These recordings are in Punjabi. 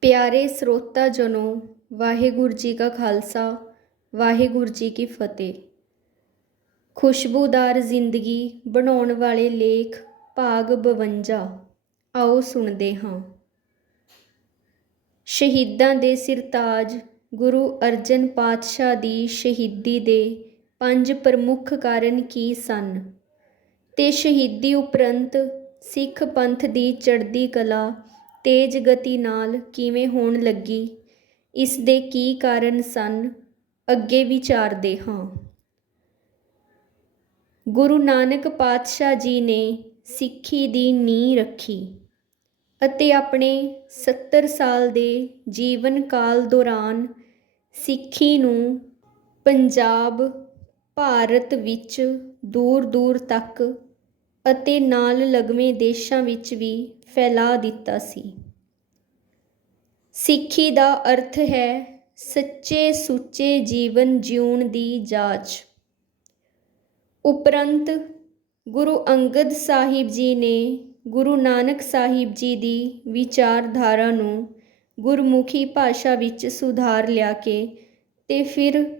ਪਿਆਰੇ ਸਰੋਤਾ ਜਨੋ, ਵਾਹਿਗੁਰੂ ਜੀ ਕਾ ਖਾਲਸਾ, ਵਾਹਿਗੁਰੂ ਜੀ ਕੀ ਫਤਿਹ। ਖੁਸ਼ਬੂਦਾਰ ਜ਼ਿੰਦਗੀ ਬਣਾਉਣ ਵਾਲੇ ਲੇਖ ਭਾਗ 52 ਆਓ ਸੁਣਦੇ ਹਾਂ। ਸ਼ਹੀਦਾਂ ਦੇ ਸਿਰਤਾਜ ਗੁਰੂ ਅਰਜਨ ਪਾਤਸ਼ਾਹ ਦੀ ਸ਼ਹੀਦੀ ਦੇ ਪੰਜ ਪ੍ਰਮੁੱਖ ਕਾਰਨ ਕੀ ਸਨ? ਤੇ ਸ਼ਹੀਦੀ ਉਪਰੰਤ ਸਿੱਖ ਪੰਥ ਦੀ ਚੜ੍ਹਦੀ ਕਲਾ ਤੇਜ਼ ਗਤੀ ਨਾਲ ਕਿਵੇਂ ਹੋਣ ਲੱਗੀ? ਇਸ ਦੇ ਕੀ ਕਾਰਨ ਸਨ? ਅੱਗੇ ਵਿਚਾਰਦੇ ਹਾਂ। ਗੁਰੂ ਨਾਨਕ ਪਾਤਸ਼ਾਹ ਜੀ ਨੇ ਸਿੱਖੀ ਦੀ ਨੀਂਹ ਰੱਖੀ ਅਤੇ ਆਪਣੇ 70 ਸਾਲ ਦੇ ਜੀਵਨ ਕਾਲ ਦੌਰਾਨ ਸਿੱਖੀ ਨੂੰ ਪੰਜਾਬ, ਭਾਰਤ ਵਿੱਚ ਦੂਰ ਦੂਰ ਤੱਕ ਅਤੇ ਨਾਲ ਲਗਵੇਂ ਦੇਸ਼ਾਂ ਵਿੱਚ ਵੀ ਫੈਲਾ ਦਿੱਤਾ ਸੀ। ਸਿੱਖੀ ਦਾ ਅਰਥ ਹੈ ਸੱਚੇ ਸੁੱਚੇ ਜੀਵਨ ਜਿਉਣ ਦੀ ਜਾਚ। ਉਪਰੰਤ ਗੁਰੂ ਅੰਗਦ ਸਾਹਿਬ ਜੀ ਨੇ ਗੁਰੂ ਨਾਨਕ ਸਾਹਿਬ ਜੀ ਦੀ ਵਿਚਾਰਧਾਰਾ ਨੂੰ ਗੁਰਮੁਖੀ ਭਾਸ਼ਾ ਵਿੱਚ ਸੁਧਾਰ ਲਿਆ ਕੇ ਤੇ ਫਿਰ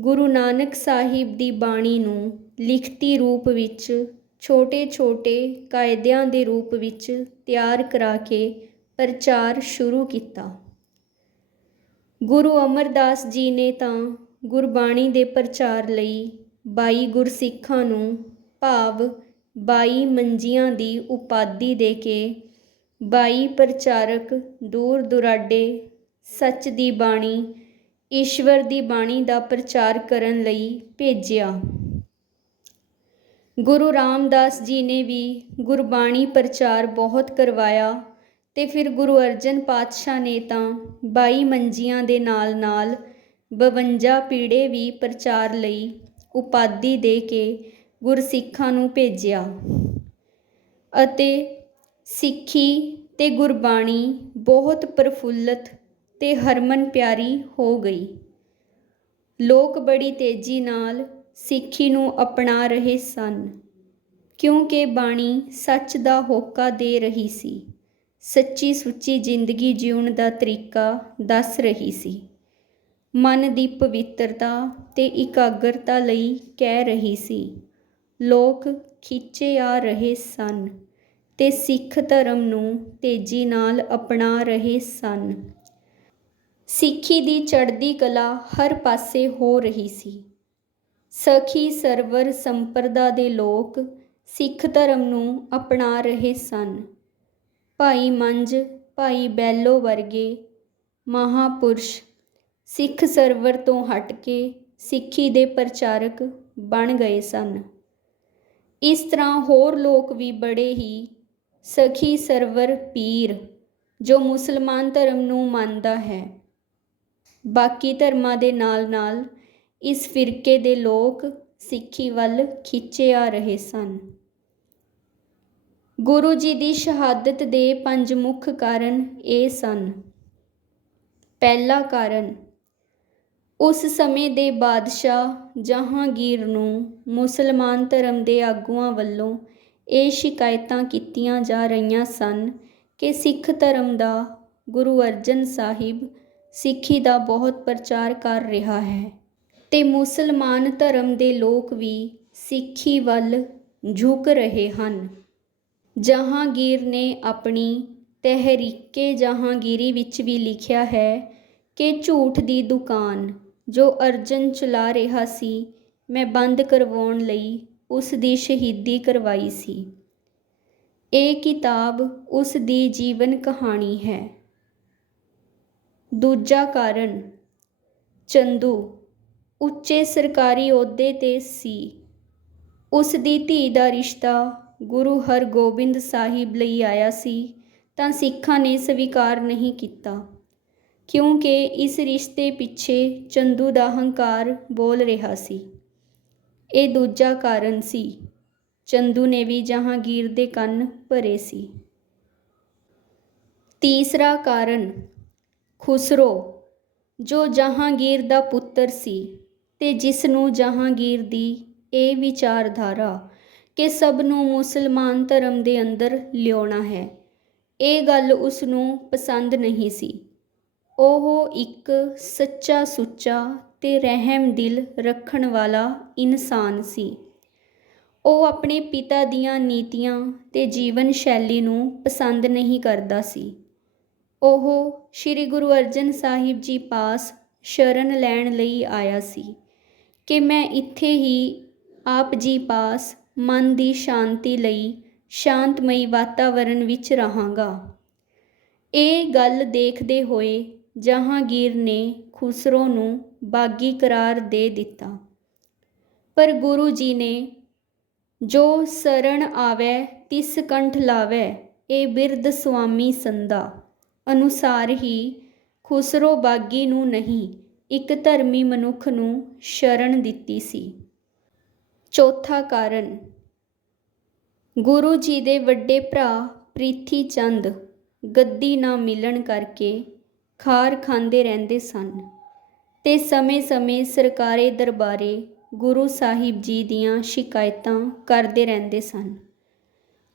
ਗੁਰੂ ਨਾਨਕ ਸਾਹਿਬ ਦੀ ਬਾਣੀ ਨੂੰ ਲਿਖਤੀ ਰੂਪ ਵਿੱਚ ਛੋਟੇ-ਛੋਟੇ ਕਾਇਦਿਆਂ ਦੇ ਰੂਪ ਵਿੱਚ ਤਿਆਰ ਕਰਾ ਕੇ ਪ੍ਰਚਾਰ ਸ਼ੁਰੂ ਕੀਤਾ। ਗੁਰੂ ਅਮਰਦਾਸ ਜੀ ਨੇ ਤਾਂ ਗੁਰਬਾਣੀ ਦੇ ਪ੍ਰਚਾਰ ਲਈ 22 ਗੁਰਸਿੱਖਾਂ ਨੂੰ ਭਾਵ 22 ਮੰਜੀਆਂ ਦੀ ਉਪਾਧੀ ਦੇ ਕੇ 22 ਪ੍ਰਚਾਰਕ ਦੂਰ ਦੁਰਾਡੇ ਸੱਚ ਦੀ ਬਾਣੀ, ਈਸ਼ਵਰ ਦੀ ਬਾਣੀ ਦਾ ਪ੍ਰਚਾਰ ਕਰਨ ਲਈ ਭੇਜਿਆ। ਗੁਰੂ ਰਾਮਦਾਸ ਜੀ ਨੇ ਵੀ ਗੁਰਬਾਣੀ ਪ੍ਰਚਾਰ ਬਹੁਤ ਕਰਵਾਇਆ ਤੇ ਫਿਰ ਗੁਰੂ ਅਰਜਨ ਪਾਤਸ਼ਾਹ ਨੇ ਤਾਂ 22 ਮੰਜੀਆਂ ਦੇ ਨਾਲ-ਨਾਲ 52 ਪੀੜੇ ਵੀ ਪ੍ਰਚਾਰ ਲਈ ਉਪਾਧੀ ਦੇ ਕੇ ਗੁਰਸਿੱਖਾਂ ਨੂੰ ਭੇਜਿਆ ਅਤੇ ਸਿੱਖੀ ਤੇ ਗੁਰਬਾਣੀ ਬਹੁਤ ਪ੍ਰਫੁੱਲਤ ਤੇ ਹਰਮਨ ਪਿਆਰੀ ਹੋ ਗਈ। ਲੋਕ ਬੜੀ ਤੇਜ਼ੀ ਨਾਲ ਸਿੱਖੀ ਨੂੰ ਅਪਣਾ ਰਹੇ ਸਨ। ਕਿਉਂਕਿ ਬਾਣੀ ਸੱਚ ਦਾ ਹੋਕਾ ਦੇ ਰਹੀ ਸੀ। ਸੱਚੀ ਸੁੱਚੀ ਜ਼ਿੰਦਗੀ ਜਿਉਣ ਦਾ ਤਰੀਕਾ ਦੱਸ ਰਹੀ ਸੀ। ਮਨ ਦੀ ਪਵਿੱਤਰਤਾ ਤੇ ਇਕਾਗਰਤਾ ਲਈ ਕਹਿ ਰਹੀ ਸੀ, ਲੋਕ ਖਿੱਚੇ ਆ ਰਹੇ ਸਨ ਤੇ ਸਿੱਖ ਧਰਮ ਨੂੰ ਤੇਜ਼ੀ ਨਾਲ ਅਪਣਾ ਰਹੇ ਸਨ। ਸਿੱਖੀ ਦੀ ਚੜ੍ਹਦੀ ਕਲਾ ਹਰ ਪਾਸੇ ਹੋ ਰਹੀ ਸੀ। ਸਖੀ ਸਰਵਰ ਸੰਪਰਦਾ ਦੇ ਲੋਕ ਸਿੱਖ ਧਰਮ ਨੂੰ ਅਪਣਾ ਰਹੇ ਸਨ। ਭਾਈ ਮੰਜ, ਭਾਈ ਬੈਲੋ ਵਰਗੇ ਮਹਾਪੁਰਸ਼ ਸਿੱਖ ਸਰਵਰ ਤੋਂ ਹਟ ਕੇ ਸਿੱਖੀ ਦੇ ਪ੍ਰਚਾਰਕ ਬਣ ਗਏ ਸਨ। ਇਸ ਤਰ੍ਹਾਂ ਹੋਰ ਲੋਕ ਵੀ ਬੜੇ ਹੀ ਸਖੀ ਸਰਵਰ ਪੀਰ ਜੋ ਮੁਸਲਮਾਨ ਧਰਮ ਨੂੰ ਮੰਨਦਾ ਹੈ। ਬਾਕੀ ਧਰਮਾਂ ਦੇ ਨਾਲ-ਨਾਲ ਇਸ ਫਿਰਕੇ ਦੇ ਲੋਕ ਸਿੱਖੀ ਵੱਲ ਖਿੱਚੇ ਆ ਰਹੇ ਸਨ। ਗੁਰੂ ਜੀ ਦੀ ਸ਼ਹਾਦਤ ਦੇ ਪੰਜ ਮੁੱਖ ਕਾਰਨ ਇਹ ਸਨ। ਪਹਿਲਾ ਕਾਰਨ, ਉਸ ਸਮੇਂ ਦੇ ਬਾਦਸ਼ਾਹ ਜਹਾਂਗੀਰ ਨੂੰ ਮੁਸਲਮਾਨ ਧਰਮ ਦੇ ਆਗੂਆਂ ਵੱਲੋਂ ਇਹ ਸ਼ਿਕਾਇਤਾਂ ਕੀਤੀਆਂ ਜਾ ਰਹੀਆਂ ਸਨ ਕਿ ਸਿੱਖ ਧਰਮ ਦਾ ਗੁਰੂ ਅਰਜਨ ਸਾਹਿਬ ਸਿੱਖੀ ਦਾ ਬਹੁਤ ਪ੍ਰਚਾਰ ਕਰ ਰਿਹਾ ਹੈ। ਤੇ ਮੁਸਲਮਾਨ ਧਰਮ ਦੇ ਲੋਕ ਵੀ ਸਿੱਖੀ ਵੱਲ ਝੁਕ ਰਹੇ ਹਨ। ਜਹਾਂਗੀਰ ਨੇ ਆਪਣੀ ਤਹਿਰੀਕੇ ਜਹਾਂਗੀਰੀ ਵਿੱਚ ਵੀ ਲਿਖਿਆ ਹੈ ਕਿ ਝੂਠ ਦੀ ਦੁਕਾਨ ਜੋ ਅਰਜਨ ਚਲਾ ਰਿਹਾ ਸੀ, ਮੈਂ ਬੰਦ ਕਰਵਾਉਣ ਲਈ ਉਸ ਦੀ ਸ਼ਹੀਦੀ ਕਰਵਾਈ ਸੀ। ਇਹ ਕਿਤਾਬ ਉਸ ਦੀ ਜੀਵਨ ਕਹਾਣੀ ਹੈ। ਦੂਜਾ ਕਾਰਨ, ਚੰਦੂ ਉੱਚੇ ਸਰਕਾਰੀ ਅਹੁਦੇ ਤੇ ਸੀ। ਉਸ ਦੀ ਧੀ ਦਾ ਰਿਸ਼ਤਾ ਗੁਰੂ ਹਰਗੋਬਿੰਦ ਸਾਹਿਬ ਲਈ ਆਇਆ ਸੀ, ਤਾਂ ਸਿੱਖਾਂ ਨੇ ਸਵੀਕਾਰ ਨਹੀਂ ਕੀਤਾ। ਕਿਉਂਕਿ ਇਸ ਰਿਸ਼ਤੇ ਪਿੱਛੇ ਚੰਦੂ ਦਾ ਹੰਕਾਰ ਬੋਲ ਰਿਹਾ ਸੀ। ਇਹ ਦੂਜਾ ਕਾਰਨ ਸੀ। ਚੰਦੂ ਨੇ ਵੀ ਜਹਾਂਗੀਰ ਦੇ ਕੰਨ ਭਰੇ ਸੀ। ਤੀਸਰਾ ਕਾਰਨ, ਖੁਸਰੋ, ਜੋ ਜਹਾਂਗੀਰ ਦਾ ਪੁੱਤਰ ਸੀ। ਤੇ ਜਿਸ ਨੂੰ ਜਹਾਂਗੀਰ ਦੀ ਇਹ ਵਿਚਾਰਧਾਰਾ ਕਿ ਸਭ ਨੂੰ ਮੁਸਲਮਾਨ ਧਰਮ ਦੇ ਅੰਦਰ ਲਿਆਉਣਾ ਹੈ, ਇਹ ਗੱਲ ਉਸ ਨੂੰ ਪਸੰਦ ਨਹੀਂ ਸੀ। ਉਹ ਇੱਕ ਸੱਚਾ ਸੁੱਚਾ ਤੇ ਰਹਿਮ ਦਿਲ ਰੱਖਣ ਵਾਲਾ ਇਨਸਾਨ ਸੀ। ਉਹ ਆਪਣੇ ਪਿਤਾ ਦੀਆਂ ਨੀਤੀਆਂ ਤੇ ਜੀਵਨ ਸ਼ੈਲੀ ਨੂੰ ਪਸੰਦ ਨਹੀਂ ਕਰਦਾ ਸੀ। ਉਹ ਸ੍ਰੀ ਗੁਰੂ ਅਰਜਨ ਸਾਹਿਬ ਜੀ ਪਾਸ ਸ਼ਰਨ ਲੈਣ ਲਈ ਆਇਆ ਸੀ। ਕਿ ਮੈਂ ਇੱਥੇ ਹੀ ਆਪ ਜੀ ਪਾਸ ਮਨ ਦੀ ਸ਼ਾਂਤੀ ਲਈ ਸ਼ਾਂਤਮਈ ਵਾਤਾਵਰਣ ਵਿੱਚ ਰਹਾਂਗਾ। ਇਹ ਗੱਲ ਦੇਖਦੇ ਹੋਏ ਜਹਾਂਗੀਰ ਨੇ ਖੁਸਰੋ ਨੂੰ ਬਾਗੀ ਕਰਾਰ ਦੇ ਦਿੱਤਾ। ਪਰ ਗੁਰੂ ਜੀ ਨੇ, ਜੋ ਸਰਣ ਆਵੈ, ਤਿਸ ਕੰਠ ਲਾਵੈ, ਇਹ ਬਿਰਧ ਸੁਆਮੀ ਸੰਦਾ ਅਨੁਸਾਰ ਹੀ ਖੁਸਰੋ ਬਾਗੀ ਨੂੰ ਨਹੀਂ ਇੱਕ ਧਰਮੀ ਮਨੁੱਖ ਨੂੰ ਸ਼ਰਨ ਦਿੱਤੀ ਸੀ। ਚੌਥਾ ਕਾਰਨ, ਗੁਰੂ ਜੀ ਦੇ ਵੱਡੇ ਭਰਾ ਪ੍ਰੀਥੀ ਚੰਦ ਗੱਦੀ ਨਾ ਮਿਲਣ ਕਰਕੇ ਖਾਰ ਖਾਂਦੇ ਰਹਿੰਦੇ ਸਨ ਤੇ ਸਮੇਂ-ਸਮੇਂ ਸਰਕਾਰੇ ਦਰਬਾਰੇ ਗੁਰੂ ਸਾਹਿਬ ਜੀ ਦੀਆਂ ਸ਼ਿਕਾਇਤਾਂ ਕਰਦੇ ਰਹਿੰਦੇ ਸਨ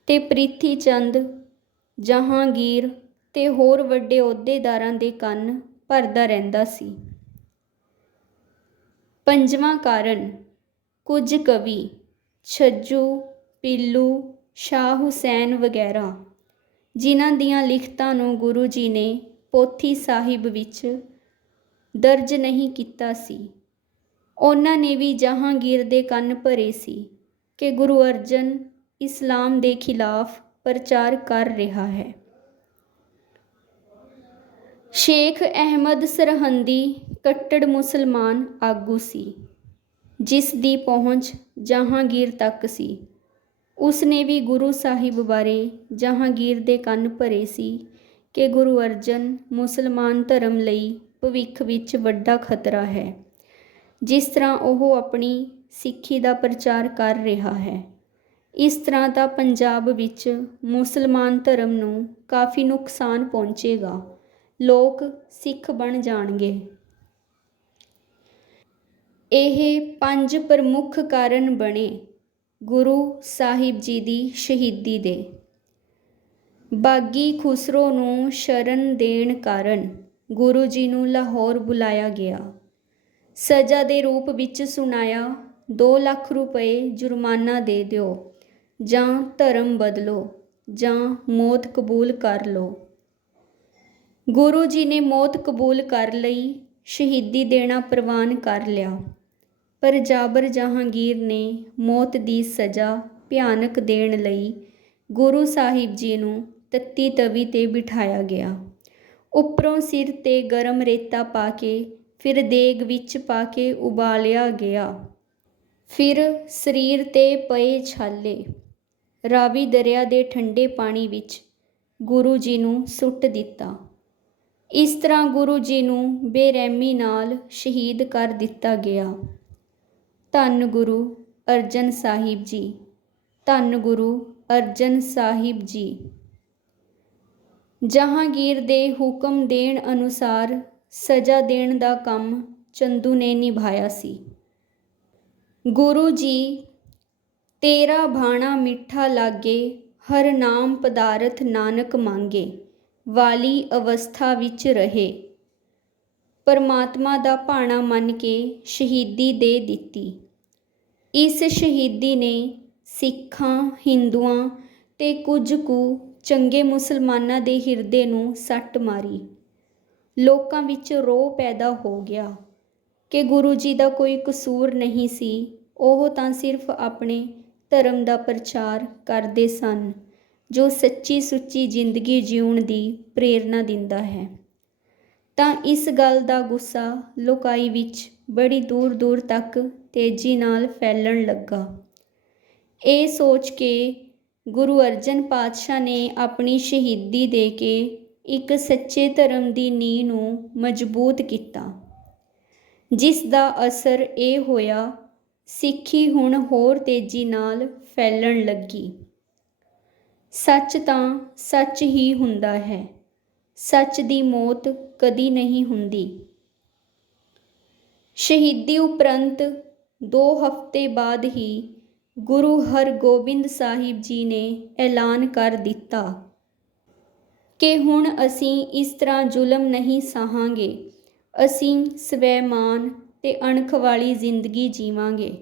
ਤੇ ਪ੍ਰੀਥੀ ਚੰਦ ਜਹਾਂਗੀਰ ਤੇ ਹੋਰ ਵੱਡੇ ਅਹੁਦੇਦਾਰਾਂ ਦੇ ਕੰਨ ਭਰਦਾ ਰਹਿੰਦਾ ਸੀ। ਪੰਜਵਾਂ ਕਾਰਨ, ਕੁਝ ਕਵੀ ਛੱਜੂ, ਪੀਲੂ, ਸ਼ਾਹ ਹੁਸੈਨ ਵਗੈਰਾ, ਜਿਨ੍ਹਾਂ ਦੀਆਂ ਲਿਖਤਾਂ ਨੂੰ ਗੁਰੂ ਜੀ ਨੇ ਪੋਥੀ ਸਾਹਿਬ ਵਿੱਚ ਦਰਜ ਨਹੀਂ ਕੀਤਾ ਸੀ। ਉਹਨਾਂ ਨੇ ਵੀ ਜਹਾਂਗੀਰ ਦੇ ਕੰਨ ਭਰੇ ਸੀ ਕਿ ਗੁਰੂ ਅਰਜਨ ਇਸਲਾਮ ਦੇ ਖਿਲਾਫ ਪ੍ਰਚਾਰ ਕਰ ਰਿਹਾ ਹੈ। ਸ਼ੇਖ ਅਹਿਮਦ ਸਰਹੰਦੀ ਕੱਟੜ ਮੁਸਲਮਾਨ ਆਗੂ ਸੀ, ਜਿਸ ਦੀ ਪਹੁੰਚ ਜਹਾਂਗੀਰ ਤੱਕ ਸੀ। ਉਸ ਨੇ ਵੀ ਗੁਰੂ ਸਾਹਿਬ ਬਾਰੇ ਜਹਾਂਗੀਰ ਦੇ ਕੰਨ ਭਰੇ ਸੀ ਕਿ ਗੁਰੂ ਅਰਜਨ ਮੁਸਲਮਾਨ ਧਰਮ ਲਈ ਭਵਿੱਖ ਵਿੱਚ ਵੱਡਾ ਖਤਰਾ ਹੈ, ਜਿਸ ਤਰ੍ਹਾਂ ਉਹ ਆਪਣੀ ਸਿੱਖੀ ਦਾ ਪ੍ਰਚਾਰ ਕਰ ਰਿਹਾ ਹੈ। ਇਸ ਤਰ੍ਹਾਂ ਦਾ ਪੰਜਾਬ ਵਿੱਚ ਮੁਸਲਮਾਨ ਧਰਮ ਨੂੰ ਕਾਫੀ ਨੁਕਸਾਨ ਪਹੁੰਚੇਗਾ, ਲੋਕ ਸਿੱਖ ਬਣ ਜਾਣਗੇ। ਇਹ ਪੰਜ ਪ੍ਰਮੁੱਖ ਕਾਰਨ ਬਣੇ ਗੁਰੂ ਸਾਹਿਬ ਜੀ ਦੀ ਸ਼ਹੀਦੀ ਦੇ। ਬਾਗੀ ਖੁਸਰੋ ਨੂੰ ਸ਼ਰਨ ਦੇਣ ਕਾਰਨ ਗੁਰੂ ਜੀ ਨੂੰ ਲਾਹੌਰ ਬੁਲਾਇਆ ਗਿਆ। ਸਜ਼ਾ ਦੇ ਰੂਪ ਵਿੱਚ ਸੁਣਾਇਆ 2 ਲੱਖ ਰੁਪਏ ਜੁਰਮਾਨਾ ਦੇ ਦਿਓ, ਜਾਂ ਧਰਮ ਬਦਲੋ, ਜਾਂ ਮੌਤ ਕਬੂਲ ਕਰ ਲਓ। ਗੁਰੂ ਜੀ ਨੇ ਮੌਤ ਕਬੂਲ ਕਰ ਲਈ, ਸ਼ਹੀਦੀ ਦੇਣਾ ਪ੍ਰਵਾਨ ਕਰ ਲਿਆ। ਪਰ ਜਾਬਰ ਜਹਾਂਗੀਰ ਨੇ ਮੌਤ ਦੀ ਸਜ਼ਾ ਭਿਆਨਕ ਦੇਣ ਲਈ ਗੁਰੂ ਸਾਹਿਬ ਜੀ ਨੂੰ ਤੱਤੀ ਤਵੀ ਤੇ ਬਿਠਾਇਆ ਗਿਆ। ਉੱਪਰੋਂ ਸਿਰ ਤੇ ਗਰਮ ਰੇਤਾ ਪਾ ਕੇ, ਫਿਰ ਦੇਗ ਵਿੱਚ ਪਾ ਕੇ ਉਬਾਲਿਆ ਗਿਆ। ਫਿਰ ਸਰੀਰ ਤੇ ਪਏ ਛਾਲੇ, ਰਾਵੀ ਦਰਿਆ ਦੇ ਠੰਡੇ ਪਾਣੀ ਵਿੱਚ ਗੁਰੂ ਜੀ ਨੂੰ ਸੁੱਟ ਦਿੱਤਾ। ਇਸ ਤਰ੍ਹਾਂ ਗੁਰੂ ਜੀ ਨੂੰ ਬੇਰਹਿਮੀ ਨਾਲ ਸ਼ਹੀਦ ਕਰ ਦਿੱਤਾ ਗਿਆ। ਧੰਨ ਗੁਰੂ ਅਰਜਨ ਸਾਹਿਬ ਜੀ, ਧੰਨ ਗੁਰੂ ਅਰਜਨ ਸਾਹਿਬ ਜੀ। ਜਹਾਂਗੀਰ ਦੇ ਹੁਕਮ ਦੇਣ ਅਨੁਸਾਰ ਸਜ਼ਾ ਦੇਣ ਦਾ ਕੰਮ ਚੰਦੂ ਨੇ ਨਿਭਾਇਆ ਸੀ। ਗੁਰੂ ਜੀ, ਤੇਰਾ ਭਾਣਾ ਮਿੱਠਾ ਲਾਗੇ, ਹਰ ਨਾਮ ਪਦਾਰਥ ਨਾਨਕ ਮੰਗੇ, ਵਾਲੀ ਅਵਸਥਾ ਵਿੱਚ ਰਹੇ। ਪਰਮਾਤਮਾ ਦਾ ਭਾਣਾ ਮੰਨ ਕੇ ਸ਼ਹੀਦੀ ਦੇ ਦਿੱਤੀ। ਇਸ ਸ਼ਹੀਦੀ ਨੇ ਸਿੱਖਾਂ, ਹਿੰਦੂਆਂ ਤੇ ਕੁਝ ਕੁ ਚੰਗੇ ਮੁਸਲਮਾਨਾਂ ਦੇ ਹਿਰਦੇ ਨੂੰ ਸੱਟ ਮਾਰੀ। ਲੋਕਾਂ ਵਿੱਚ ਰੋਹ ਪੈਦਾ ਹੋ ਗਿਆ ਕਿ ਗੁਰੂ ਜੀ ਦਾ ਕੋਈ ਕਸੂਰ ਨਹੀਂ ਸੀ। ਉਹ ਤਾਂ ਸਿਰਫ ਆਪਣੇ ਧਰਮ ਦਾ ਪ੍ਰਚਾਰ ਕਰਦੇ ਸਨ, ਜੋ ਸੱਚੀ ਸੁੱਚੀ ਜ਼ਿੰਦਗੀ ਜਿਉਣ ਦੀ ਪ੍ਰੇਰਣਾ ਦਿੰਦਾ ਹੈ। ਤਾਂ ਇਸ ਗੱਲ ਦਾ ਗੁੱਸਾ ਲੋਕਾਈ ਵਿੱਚ ਬੜੀ ਦੂਰ ਦੂਰ ਤੱਕ ਤੇਜ਼ੀ ਨਾਲ ਫੈਲਣ ਲੱਗਾ। ਇਹ ਸੋਚ ਕੇ ਗੁਰੂ ਅਰਜਨ ਪਾਤਸ਼ਾਹ ਨੇ ਆਪਣੀ ਸ਼ਹੀਦੀ ਦੇ ਕੇ ਇੱਕ ਸੱਚੇ ਧਰਮ ਦੀ ਨੀਂਹ ਨੂੰ ਮਜ਼ਬੂਤ ਕੀਤਾ, ਜਿਸ ਦਾ ਅਸਰ ਇਹ ਹੋਇਆ, ਸਿੱਖੀ ਹੁਣ ਹੋਰ ਤੇਜ਼ੀ ਨਾਲ ਫੈਲਣ ਲੱਗੀ। ਸੱਚ ਤਾਂ ਸੱਚ ਹੀ ਹੁੰਦਾ ਹੈ। ਸੱਚ ਦੀ ਮੌਤ ਕਦੀ ਨਹੀਂ ਹੁੰਦੀ। ਸ਼ਹੀਦੀ ਉਪਰੰਤ 2 ਹਫ਼ਤੇ ਬਾਅਦ ਹੀ ਗੁਰੂ ਹਰਗੋਬਿੰਦ ਸਾਹਿਬ ਜੀ ਨੇ ਐਲਾਨ ਕਰ ਦਿੱਤਾ ਕਿ ਹੁਣ ਅਸੀਂ ਇਸ ਤਰ੍ਹਾਂ ਜ਼ੁਲਮ ਨਹੀਂ ਸਹਾਂਗੇ। ਅਸੀਂ ਸਵੈਮਾਨ ਤੇ ਅਣਖ ਵਾਲੀ ਜ਼ਿੰਦਗੀ ਜੀਵਾਂਗੇ,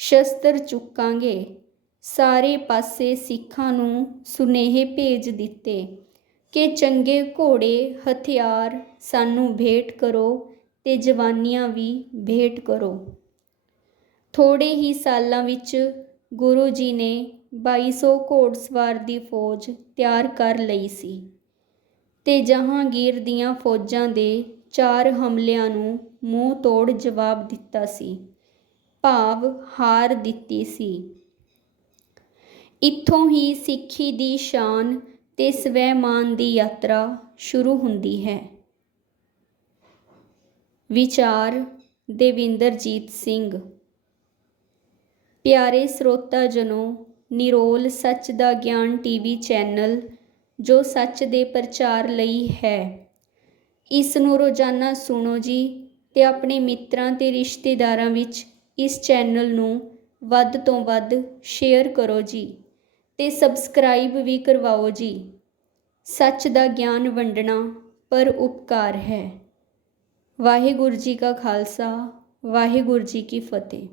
ਸ਼ਸਤਰ ਚੁੱਕਾਂਗੇ, ਸਾਰੇ ਪਾਸੇ ਸਿੱਖਾਂ ਨੂੰ ਸੁਨੇਹੇ ਭੇਜ ਦਿੱਤੇ। ਕਿ ਚੰਗੇ ਘੋੜੇ ਹਥਿਆਰ ਸਾਨੂੰ ਭੇਟ ਕਰੋ ਤੇ ਜਵਾਨੀਆਂ ਵੀ ਭੇਟ ਕਰੋ। ਥੋੜੇ ਹੀ ਸਾਲਾਂ ਵਿੱਚ ਗੁਰੂ ਜੀ ਨੇ 2200 ਘੋੜਸਵਾਰ ਦੀ ਫੌਜ ਤਿਆਰ ਕਰ ਲਈ ਸੀ ਤੇ ਜਹਾਂਗੀਰ ਦੀਆਂ ਫੌਜਾਂ ਦੇ ਚਾਰ ਹਮਲਿਆਂ ਨੂੰ ਮੂੰਹ ਤੋੜ ਜਵਾਬ ਦਿੱਤਾ ਸੀ, ਭਾਵ ਹਾਰ ਦਿੱਤੀ ਸੀ। ਇੱਥੋਂ ਹੀ ਸਿੱਖੀ ਦੀ ਸ਼ਾਨ ਤੇ ਸਵੈਮਾਨ ਦੀ ਯਾਤਰਾ ਸ਼ੁਰੂ ਹੁੰਦੀ ਹੈ। ਵਿਚਾਰ ਦੇਵਿੰਦਰਜੀਤ ਸਿੰਘ। ਪਿਆਰੇ ਸਰੋਤਾ ਜਨੋ, ਨਿਰੋਲ ਸੱਚ ਦਾ ਗਿਆਨ ਟੀਵੀ ਚੈਨਲ, ਜੋ ਸੱਚ ਦੇ ਪ੍ਰਚਾਰ ਲਈ ਹੈ। ਇਸ ਨੂੰ ਰੋਜ਼ਾਨਾ ਸੁਣੋ ਜੀ ਤੇ ਆਪਣੇ ਮਿੱਤਰਾਂ ਤੇ ਰਿਸ਼ਤੇਦਾਰਾਂ ਵਿੱਚ ਇਸ ਚੈਨਲ ਨੂੰ ਵੱਧ ਤੋਂ ਵੱਧ ਸ਼ੇਅਰ ਕਰੋ ਜੀ। ਤੇ ਸਬਸਕ੍ਰਾਈਬ ਵੀ ਕਰਵਾਓ ਜੀ। ਸੱਚ ਦਾ ਗਿਆਨ ਵੰਡਣਾ ਪਰ ਉਪਕਾਰ ਹੈ। ਵਾਹਿਗੁਰੂ ਜੀ ਕਾ ਖਾਲਸਾ, ਵਾਹਿਗੁਰੂ ਜੀ ਕੀ ਫਤਿਹ।